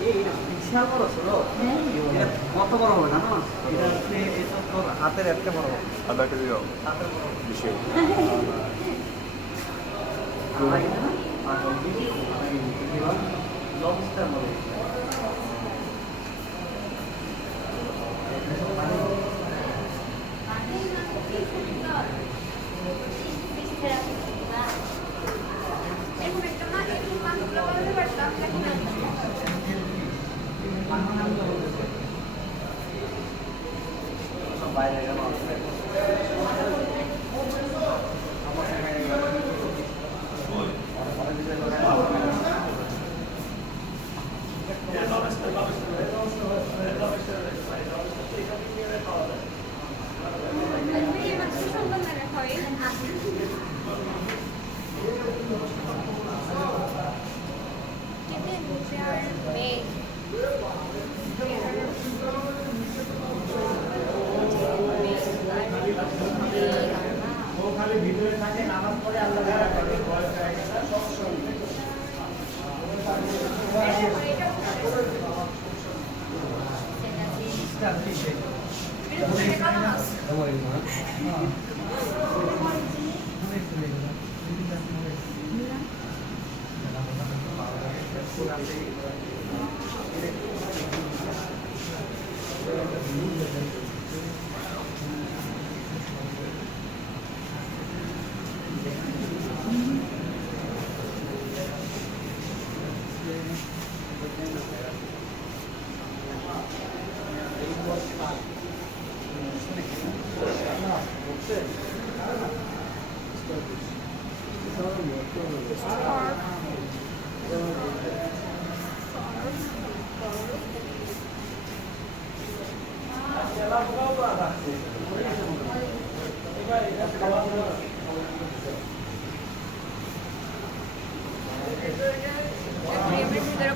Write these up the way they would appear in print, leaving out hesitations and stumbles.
বিশাল বড় ছিল। এটা কত বড় হবে জানো? এটা হচ্ছে এটা তোর হাতের একটা বড় হবে। আধা কেজি দাও হাতের বড় বেশি হবে। লবস্টার বলে। বাইরে গেল ভিতরে থাকে নামাজ পড়ে আল্লাহ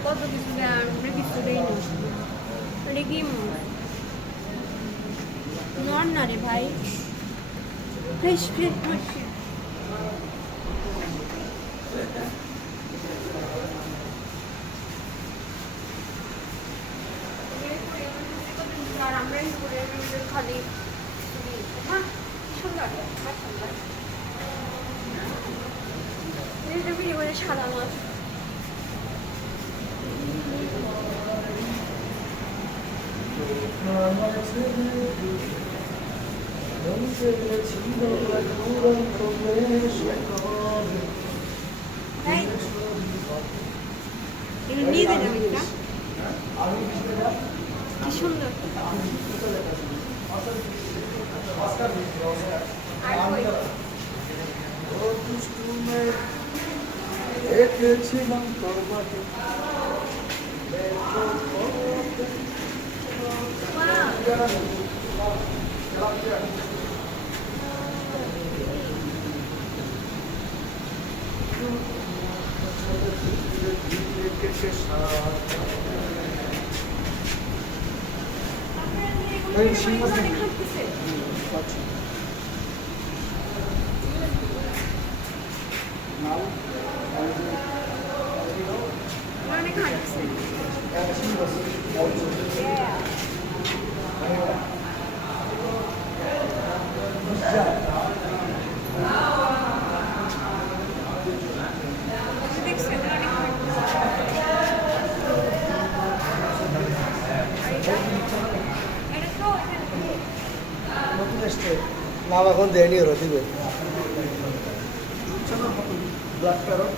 কত কিছু আমরা কিছু দেই না এটা কি নন না রে ভাই ফ্রেশ ফ্রেশ ফ্রেশ আর আমরা খালি হ্যাঁ সুন্দর সাদা মাছ নিয়ে দেন কি সুন্দর দেখেছিলাম তোর মাকে অনেক হাঁটছে নাম এখন দেয়নি ওরা দিবে ব্ল্যাক প্যারট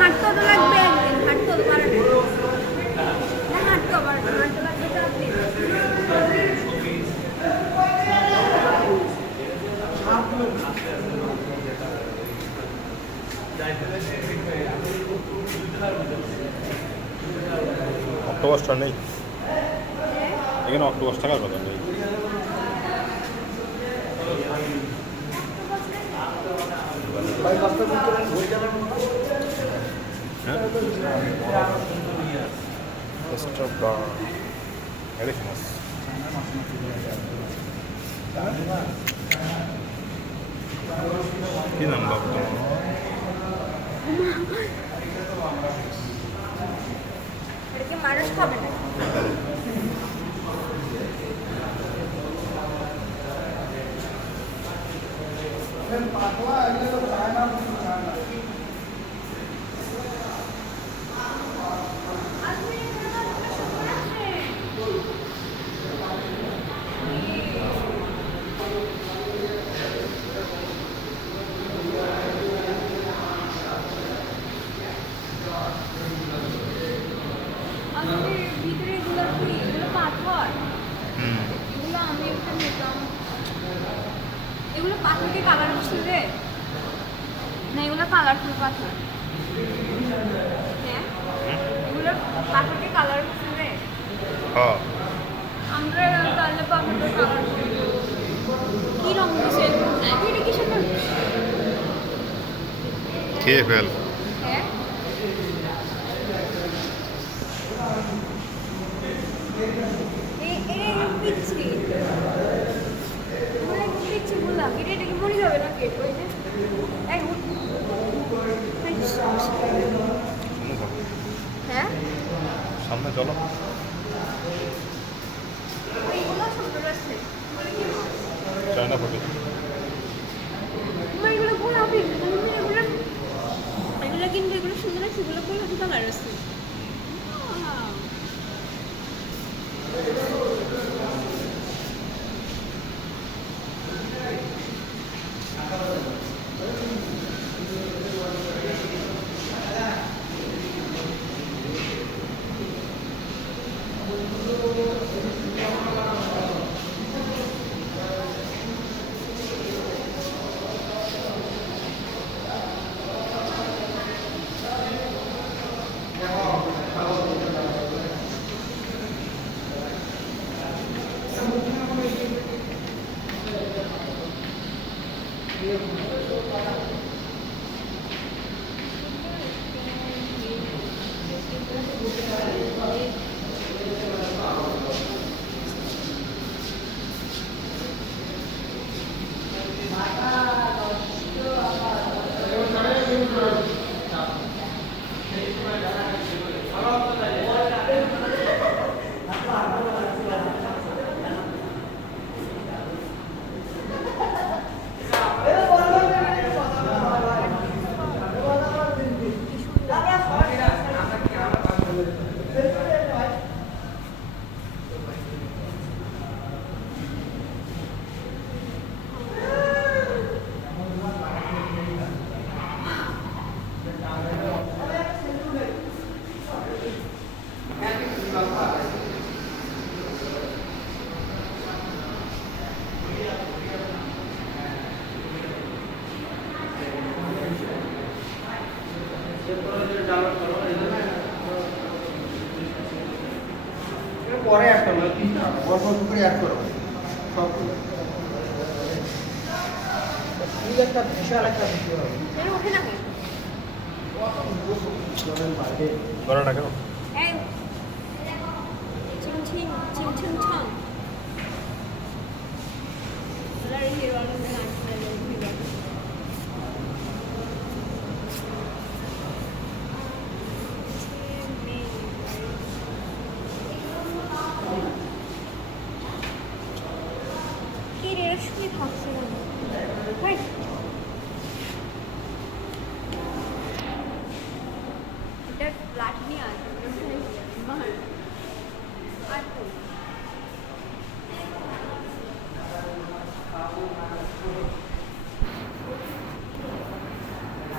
হাঁটতে লাগবে একদিন হাঁটতে পারে হাঁটতে পারে হাঁটতে লাগবে 4 দিন অক্টোপাসটা নেই। এখানে অক্টোপাস টাকার কথা নেই। হ্যাঁ এটাই ফেমাস। কি নাম বাবু তোমার? এটা কি মানুষ খাবে না? ভিতরে এগুলো কি এগুলো পাথর? এগুলো আমি একটা নিতাম। এগুলো পাথর কি কালার করছে রে? না এগুলো কালারফুল পাথর। হ্যাঁ এগুলো পাথর কি কালার করছে রে? হ্যাঁ আমরা তাহলে পাথরটা কালার করবো। কি রঙ দিছে? এটা কিসের রঙ? খেয়ে ফেল। হ্যাঁ পিচ্ছি পিচ্ছি বললাম এটা কি মরে যাবে নাকি? ওই যে এই হ্যাঁ সামনে চলো। এইগুলো সুন্দর আছে। China photo. এগুলো গোলাপি এগুলো এগুলো কিন্তু এগুলো সুন্দর আছে। এগুলো গোলাপি কালার আছে। পরে অ্যাড করবো, অল্প অল্প করে অ্যাড করবো সবগুলো। একটা বিশাল একটা ভিডিও হবে। ওঠে না করে না কেন? এই 칭칭 칭칭청 나를 히로하는 건 아니야. 끼리를 슈이 박수는 헐 এটা লাঠি নিয়ে আসবে